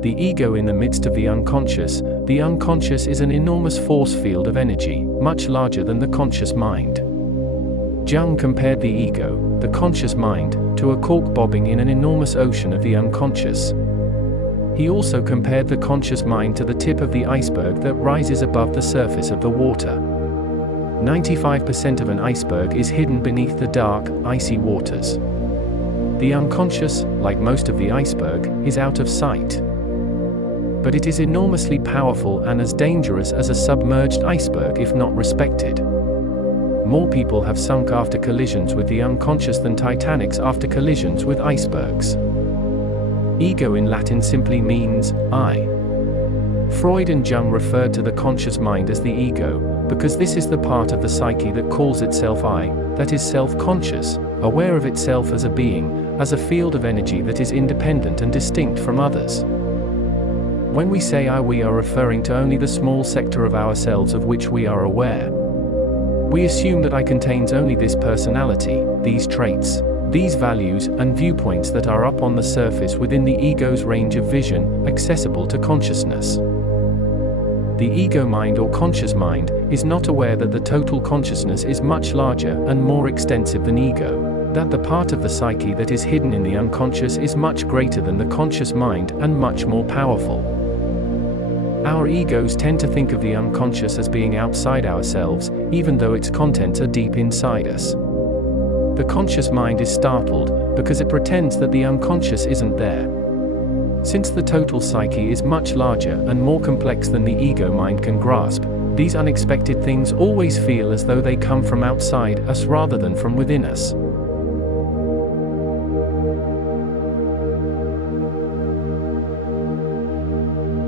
The ego in the midst of the unconscious is an enormous force field of energy, much larger than the conscious mind. Jung compared the ego, the conscious mind, to a cork bobbing in an enormous ocean of the unconscious. He also compared the conscious mind to the tip of the iceberg that rises above the surface of the water. 95% of an iceberg is hidden beneath the dark, icy waters. The unconscious, like most of the iceberg, is out of sight. But it is enormously powerful and as dangerous as a submerged iceberg if not respected. More people have sunk after collisions with the unconscious than Titanics after collisions with icebergs. Ego in Latin simply means I. Freud and Jung referred to the conscious mind as the ego, because this is the part of the psyche that calls itself I, that is self-conscious, aware of itself as a being, as a field of energy that is independent and distinct from others. When we say I, we are referring to only the small sector of ourselves of which we are aware. We assume that I contains only this personality, these traits, these values and viewpoints that are up on the surface within the ego's range of vision, accessible to consciousness. The ego mind or conscious mind is not aware that the total consciousness is much larger and more extensive than ego, that the part of the psyche that is hidden in the unconscious is much greater than the conscious mind and much more powerful. Our egos tend to think of the unconscious as being outside ourselves, even though its contents are deep inside us. The conscious mind is startled, because it pretends that the unconscious isn't there. Since the total psyche is much larger and more complex than the ego mind can grasp, these unexpected things always feel as though they come from outside us rather than from within us.